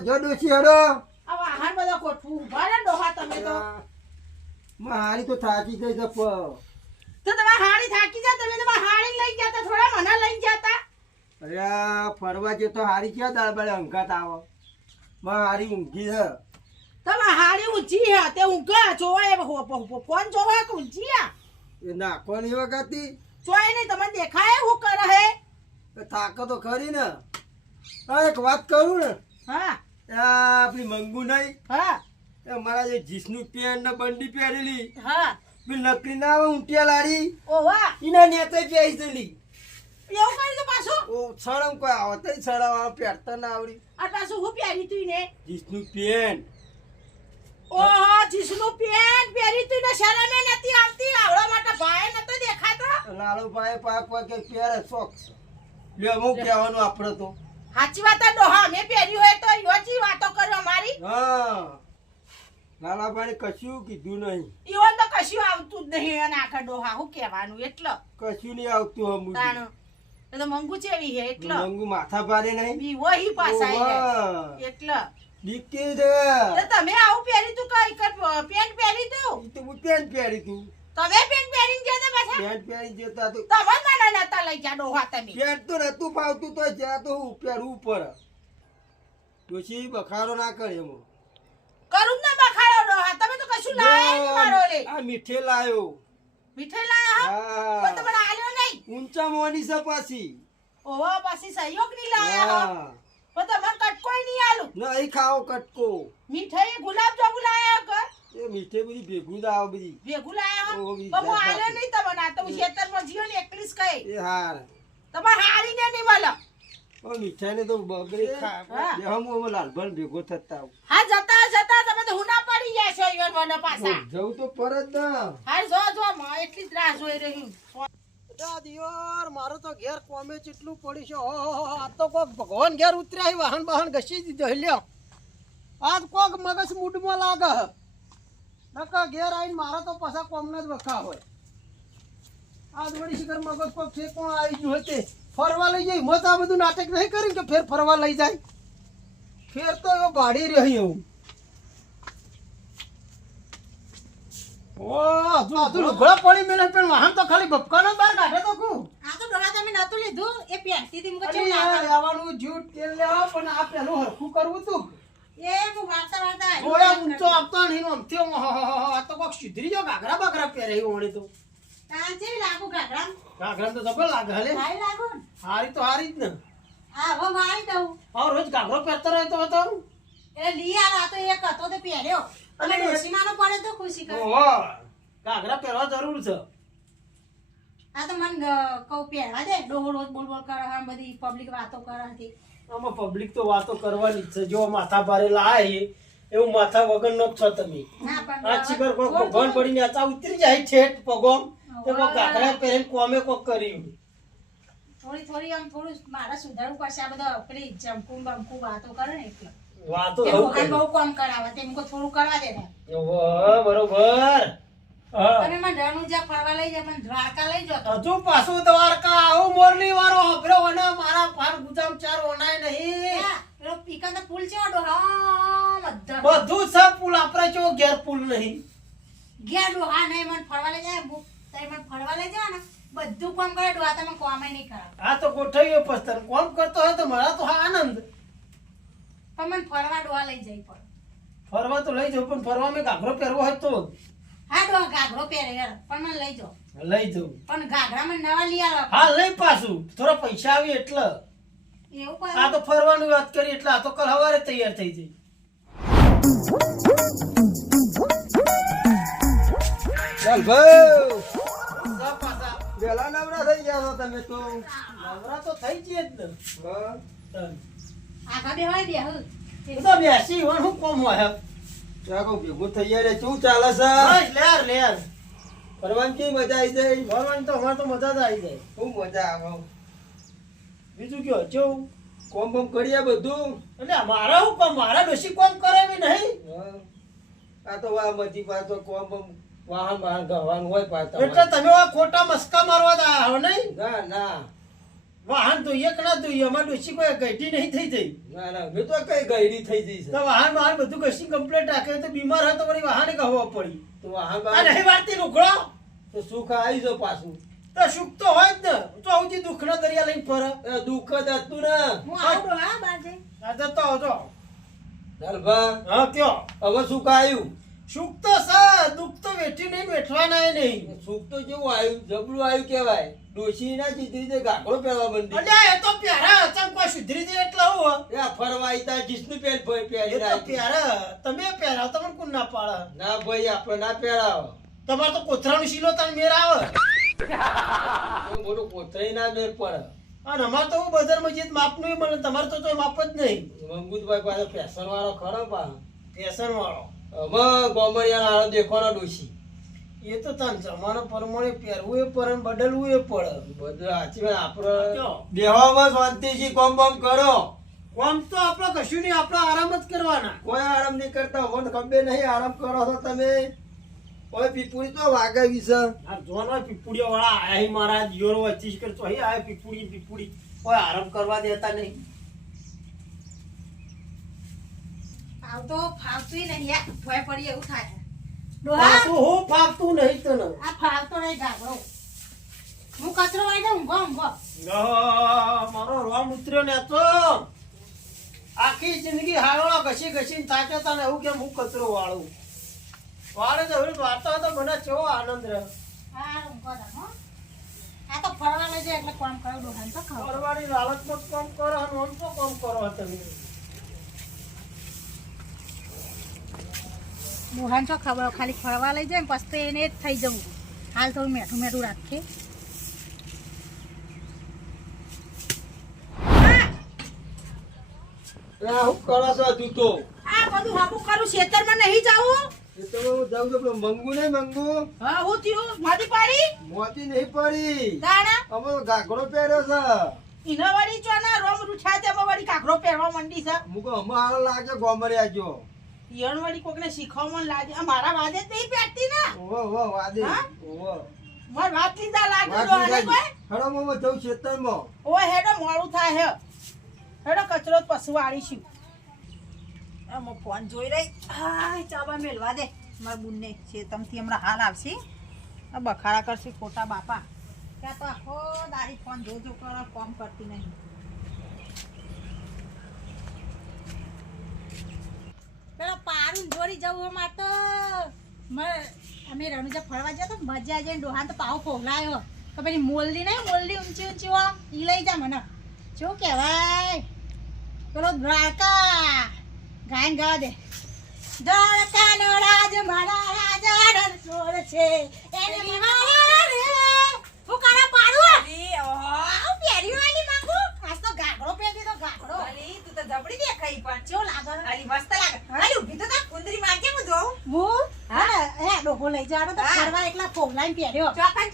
જો ડોશી હેડો આ વાહન બધા ગોઠવું ઉભા રહે ડોહા તમે તો મારી તો થાકી ગઈ છે તમારી હાડી થાકી જાય તમે તમારી હાડી લઈ જતા થોડા મને લઈ જતા અરે ફરવા જે તો હારી ક્યાં દાળ બાળે અંકાત આવો હારી ઊંઘી છે તમારી હાડી ઊંચી હે તે ઊંઘા જોવાય ફોન જોવા કે ઊંચી હે એ નાખવાની વખતથી જોય નહીં તમને દેખાય હું કરે હે થાકો તો ખરી ને હા એક વાત કરું ને હા આપણી મંગુ નહીં હા એ મારા જે જીસનું પેન્ટ ને બંડી પહેરેલી હા પેલી નકલી ના આવે ઊંટિયા લાડી ઓ વાહ એના નેતે પહેરી દેલી એવું કરી દો પાછું ઓ સળમ કોઈ આવત સળમ આવે પહેરતા ના આવડી આ પાછું હું પહેરી તું ને જીસનું પેન્ટ ઓહો જીસનું પેન્ટ પહેરી તું ને શરમે નથી આવતી આવડા માટે ભાઈ નતો દેખાતો લાલો ભાઈ પાક કે પહેરે શોખ લે હું કહેવાનું આપણે તો સાચી વાત આ ડોહા મે પહેર્યું હોય તો યોજી વાતો કરો મારી હા લાલાભાઈ કશું કીધું નહીં ઈવન તો કશું આવતું જ નહીં અને આખા ડોહા હું કહેવાનું એટલે કશું નહીં આવતું હમું તાણો તો મંગુ ચેવી હે એટલે મંગુ માથા ભારે નહીં બી વહી પાસાઈ હે એટલે દીકરી છે તો તમે આવું પહેરી તું કઈ કર પેન્ટ પહેરી તું ઈ તો હું પેન્ટ પહેરી તું તમે પેન્ટ પહેરીને જતા પાછા પેન્ટ પહેરી જતા તો તમે મને નતા લઈ જા ડોહા તમે પેન્ટ તો નતું ફાવતું તો જ્યાં તો હું પહેરવું પડે પછી બખારો ના કરે એમ કરું ના બખાડો ડોહા તમે તો કશું લાયા નહીં મારો લે આ મીઠે લાયો મીઠાઈ લાયા હા પણ તમને આલ્યો નહીં ઊંચા મોની છે પાછી ઓહો પાછી સહયોગ નહીં લાયા હા પણ તમને કટકોઈ નહીં આલું નહીં ખાઓ કટકો મીઠાઈ ગુલાબ જાંબુ લાયા કર એ મીઠે બધી ભેગું જ આવે બધી ભેગું લાયા ઓહો, બી પણ હું જાત આલ્યો નહીં તમને આ તો હું ખેતરમાં જીઓ ને એકલી જ કઈ એ હાર તમારે હારીને નહીં મળે ઓ મીઠાઈ ને તો બગડે હા. ખા હું લાલભાઈ ભેગો થતા આવું હા જતા તમે તો હુના પડી ગયા છો ઈવન મને પાછા જવું તો પરત ના હા જો એટલી જ રાહ જોઈ રહ્યું દિયોર મારો તો ઘેર કોમે ચેટલું પડી છે આ તો કોક ભગવાન ઘેર ઉતર્યા વાહન વાહન ઘસી દીધો લ્યો આજ કોક મગજ મૂડમાં લાગે નકા ઘેર આવીને મારા તો પાછા કોમના જ વખા હોય આજ વળી શિખર મગજ કોક છે કોણ આવી ગયું તે ફરવા લઈ જાય મત આ બધું નાટક નહીં કર્યું કે ફેર ફરવા લઈ જાય ફેર તો એવો ગાડી રહી એવું લુગડા પડી મેલે પણ વાહન તો ખાલી બપકાનો બાર કાઢે તો કુ આ તો ડોહા તમે નતું લીધું એ પહેરતી હતી મુકે અલી યાર લેવાનું જૂઠ તેલ લેવા પણ આ પેલું હરખું કરવું તું એ હું વાર્તા ઓયા ઊંચો આપતો નહીં આમથી આ તો કોક સુધરી જો ઘાઘરા બાઘરા પહેરે ઓણી તો કાંચે લાગુ ગાગડા ઘાઘરા તો જબર લાગે હલે ભાઈ લાગુ હારી તો હારી જ ને હા હો મારી દઉં આ રોજ ઘાઘરો પહેરતો રહેતો હતો એ લી આ તો એક હતો તે પહેર્યો અને ડોસીમાનો પડે તો ખુશી કર ઓહો ઘાઘરા પહેરવા જરૂર છે આ તો મન કહું પહેરવા દે ડોહો રોજ બોલ કરે હા બધી પબ્લિક વાતો કરે હતી આમાં પબ્લિક તો વાતો કરવાની જ છે જો માથા ભારે લાય એવું માથા વગર નો છો તમે ના પણ આ ચીકર કોક ભગવાન પડીને આચા ઉતરી જાય ઠેઠ પગોમ તે કોક ઘાઘરા પહેરીને કોમે કોક કર્યું થોડી આમ થોડું મારા સુધારવું પડશે આ બધા પેલી જમકું બમકું વાતો કરે ને એટલે વાતો તે એવું મોહન કરે. બહુ કામ કરાવે તે મુકો થોડું કરવા દે ને ઓહો, બરોબર હા તમે મને રણુજા ફરવા લઈ જાય પણ દ્વારકા લઈ જાઓ હજુ પાછું દ્વારકા આવું મોરલી વાળો હબરો અને મારા ફાર ગુજામ ચાર ઓનાય નહીં પેલો પીકન તો પુલ છે ઓડો હા બધા બધું છે પુલ આપણે જો ઘેર પુલ નહીં ગયા ડોહા નહીં મને ફરવા લઈ જાય તઈ મને ફરવા લઈ જાય ને બધું કામ કરે ડોહા તમે કોમે નહીં કરાવ આ તો ગોઠવીએ પસ્તર કોમ કરતો હોય તો મારા તો હા આનંદ પણ મને ફરવા ડોહા લઈ જાય પડે ફરવા તો લઈ જાઉં પણ ફરવા મેં ઘાઘરો પહેરવો હોય તો હા ડોહા ઘાઘરો પહેરે યાર પણ મને લઈ જાઓ લઈ જાઉં પણ ઘાઘરા મને નવા લઈ આવો હા લઈ પાછું થોડા પૈસા આવી એટલે એવું કરે આ તો ફરવાની વાત કરી એટલે આ તો કાલ સવારે તૈયાર થઈ જાય લાલભાઈ જા પાછા. વેલા નવરા થઈ ગયા છો તમે તો નવરા તો થઈ જઈએ જ ને હા. આગા બેવાય બે હું એ તો બેસી હોય શું કોમ હોય ત્યાં કહું ભેગું થઈ જાય રે શું ચાલે છે બસ લેર લેર ફરવાની કેવી મજા આવી જાય ફરવાની તો અમારે તો મજા જ આવી જાય ખૂબ મજા આવે બીજું કયો કેવું કોમ બમ કરીએ બધું એટલે મારા હું કોમ મારા ડોશી કોમ કરે બી નહીં હા. આ તો વા મજી પાછો કોમ બમ વાહન વાહન ગવાનું હોય પાછા એટલે તમે આ ખોટા મસ્કા મારવા દા હો નહીં ના ના વાહન વાહન ધોઈએ કે ના ધોઈએ અમારે ડોશી કોઈ ગઈઢી નહીં થઈ જઈ ના ના મેં તો કઈ ગયડી થઈ જઈ તો વાહન વાહન બધું ઘસી કમ્પ્લીટ રાખે તો બીમાર હોય તો વળી વાહને કહવા પડી તો વાહન આ બાહન નહીં વાળતી લુગડો તો સુખ આવી જો પાછું તો સુખ તો હોય જ ને તો સૌથી દુઃખના દરિયા લઈને ફરે એ દુઃખ જ હતું ને હું આવું હા બાર જઈ આ જતો હતો લાલભા હા કયો હવે સુખ આવ્યું સુખ તો છે દુઃખ તો વેઠી નહીં વેઠવાના નહીં સુખ તો જેવું આવ્યું જબરું આવ્યું કેવાય ડોશી ના ચીતરી તે ગાઘડો પહેરવા બંધી અલ્યા એ તો પ્યારા અચાનક કોઈ સુધરી જાય એટલે હું એ આ ફરવા આઈતા જીસનું પેલ એ પહેરી તો પ્યારા તમે પહેરાવ તમને કોણ ના પાડે ના ભાઈ આપણે ના પહેરાવ તમારે તો કોથરાનો શીલો તને મેર આવે મોટું કોથળી ના મેર પડે અને અમારે તો બજારમાં જે માપનું મળે તમારે તો માપ જ નહીં મંગુતભાઈ પાસે ફેશન વાળો ખરો પા ફેશન વાળો હવે ગોમરિયાનો હારો દેખવાનો ડોશી એ તો તને જમાનો પ્રમાણે પહેરવું એ પડે ને બદલવું એ પડે બધું સાચી વાત આપણે કયો? બેહવામાં શાંતિથી કોમ બોમ કરો કોમ તો આપણે કશું નહીં આપણે આરામ જ કરવાના કોઈ આરામ નહીં કરતા મને ખબર નહીં આરામ કરો છો તમે કોઈ પીપુડી તો વાગાવી છે આ જોન હોય પીપુડીઓ વાળા આયા હી મારા દિયોરો વચ્ચી કરતો હી આયા પીપુડી કોઈ આરામ કરવા દેતા નહીં આવતો ફાવતું નહીં યાર ભય પડી એવું થાય આ તો હું ફાવતું નહીં તને આ ફાવતો નહીં ગાગડો હું કચરો વાળી દઉં ઊંઘો મારો રોમ ઉતર્યો ને તો આખી જિંદગી હારોળા ઘસી થાક્યો તને એવું કેમ હું કચરો વાળું વાળે તો હવે વાર્તા તો મને કેવો આનંદ રહ્યો હા ઊંઘો દા હો આ તો ફરવા લઈ જાય એટલે કોમ કર્યું ડોહાન તો ખબર પરવાળી લાલચમાં જ કામ કરો અને આમ તો કામ કરો તમે ડોહાન તો ખબર ખાલી ફરવા લઈ જાય ને પછી એને જ થઈ જવું હાલ થોડું મેઠું મેઠું રાખીએ હું કરો છો તું તો આ બધું હાબુ કરું ખેતરમાં નહીં જાવું એ તો હું જાઉં છું પેલું મંગુ નહીં મંગુ હા હું થયું મારી પાડી મોતી નહીં પડી દાણા અમે ગાઘડો પહેર્યો છે ઇના વાળી ચોના રોમ રૂઠા દે વાળી કાકરો પહેરવા મંડી છે મુકો અમારો લાગે ગોમરિયા જો ઈયણ વાળી કોકને શીખવવા લાગે આ મારા વાદે જ નહીં પહેરતી ને ઓહો વાદે હા? ઓહો માર વાત લીધા લાગે વાત ડોહાને લીધા કોઈ હડો મો જઉં ખેતરમાં ઓ હેડો મોડું થાય હે હેડો કચરો પશુ વાળીશું આમ ફોન જોઈ રહી હાય ચાબા મેલવા દે માર બુનને ચેતમથી હમણાં હાલ આવશે આ બખાડા કરશે ખોટા બાપા ત્યાં તો આખો દાડી ફોન જોજો કરો કોમ કરતી નહીં પેલો પારું જોડી જવું અમાર તો અમે રણુજા ફરવા ગયા તો મજા જઈને ડોહાન તો પાવ ફોલાયો તો પેલી મોલડી નહીં મોલડી ઊંચી ઊંચી આમ ઈ લઈ જા મને શું કહેવાય પેલો દ્વારકા ગાયન ગાવા દે દ્વારકાનો રાજ મારા રાજા રણછોડ છે એને મારા રે હું કાળા પાડું અલી ઓહ પહેરી વાલી માંગુ આજ તો ગાગડો પહેરી તો ગાગડો અલી તું તો જબડી દેખાઈ પણ કેવો લાગે અલી મસ્ત લાગે અલી ઊભી તો તા કુંદરી મારજે હું જોઉં હું હા હે ડોગો લઈ જાડો તો હા. ફરવા એકલા ફોગલાઈન પહેર્યો ચોકન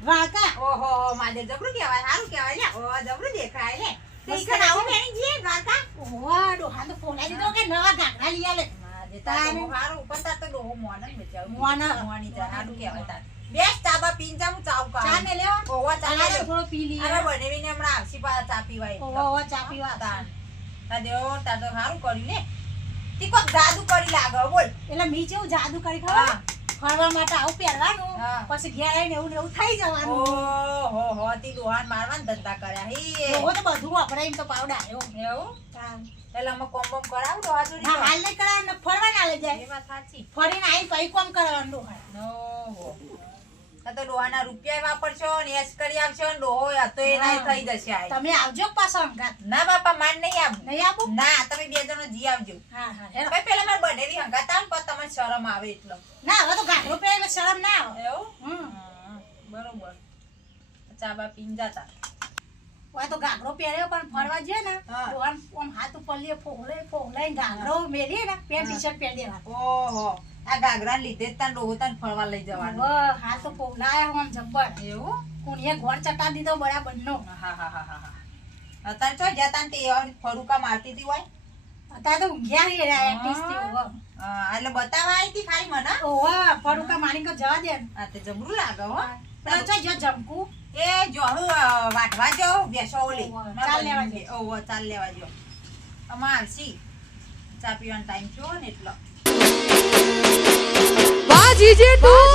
દ્વારકા ઓહો માદે જબરું કહેવાય સારું કહેવાય લે ઓ જબરું દેખાય લે મસ્ત ઈકન આવું મેણી જીએ દ્વારકા ઓહ ડોહાન તો ફોલાઈ દીધો કે નવા ગાગડા લઈ આલે માદે તાર તો સારું પણ તાર તો ડોહો મોન જ બચાવ મોના. મોની જા સારું કહેવાય તાર બેસ ચાબા પીન જા હું ચાવ કા ચા ને લેવા ઓહો ચા ચાલે લે થોડો પી લઈએ અરે બનેવીને હમણાં આવશી પા ચા પીવાય ઓહો ચા પીવા તાર તાર દેવો તાર તો સારું કર્યું ને તી કોક જાદુ કરી લાગે બોલ એટલે મી જેવું જાદુ કરી ખબર હા. ફરવા માટે આવું પહેરવાનું હા. પછી ઘેર આવીને એવું ને એવું થઈ જવાનું ઓહો હો તી દોહાન મારવાના ધંધા કર્યા હી ઓહો તો બધું વાપરાય એમ તો પાવડા આવ્યો એવું એટલે અમે કોમ બોમ કરાવું તો આજુ ના હાલ નહીં કરવાનું ને ફરવા ના લઈ જાય એમાં સાચી ફરીને આવીને પછી કોમ કરવાનું ડોહા. ઓહો આ તો ડોહાના રૂપિયા વાપરશો ને એસ કરી આવશો ને ડોહો હતો એ નાય થઈ જશે આ તમે આવજો પાછો હંગાત ના બાપા માન નહીં આવું નહીં આવું ના તમે બે જણો જી આવજો હા હા હેરો. ભાઈ પેલા મારે બનેવી હંગાત આવ ને પછી તમને શરમ આવે એટલો ના હવે તો ગાઢો પહેરે એટલે શરમ ના આવે એવું હમ હા, બરોબર ચા બા પીન જાતા ઓય તો ગાઘરો પહેર્યો પણ ફરવા જઈએ ને હા. તો આમ હાથ ઉપર લે ફોગલે ગાઘરો મેલીએ ને પેન્ટ ટી શર્ટ પહેરી દેવાનું ઓહો આ ગાગરા લીધે જ તને ડોહો તને ફરવા લઈ જવાનું હાથ તો ફોગલાયા હું આમ જબ્બર એવું કુણીએ ઘોડ ચટા દીધો બરાબર નો હા હા હા હા હા અત્યારે ચો જતા ને તે ફરુકા મારતી હતી હોય અત્યારે તો ઊંઘ્યા રહી રહ્યા એટલીસ્ટ થી ઓવા. એટલે બતાવવા આવી હતી ખાલી મને ઓવા ફરુકા મારી કો જવા દે ને. આ તે જબરું લાગે હો પેલો જો જો જમકુ એ જો હું વાટવા જાઉં બેસો ઓલી ચાલ લેવા જાઉં. ઓવ ચાલ લેવા જાઉં અમાર સી ચા પીવાનો ટાઈમ થયો ને એટલો વાજી જે તું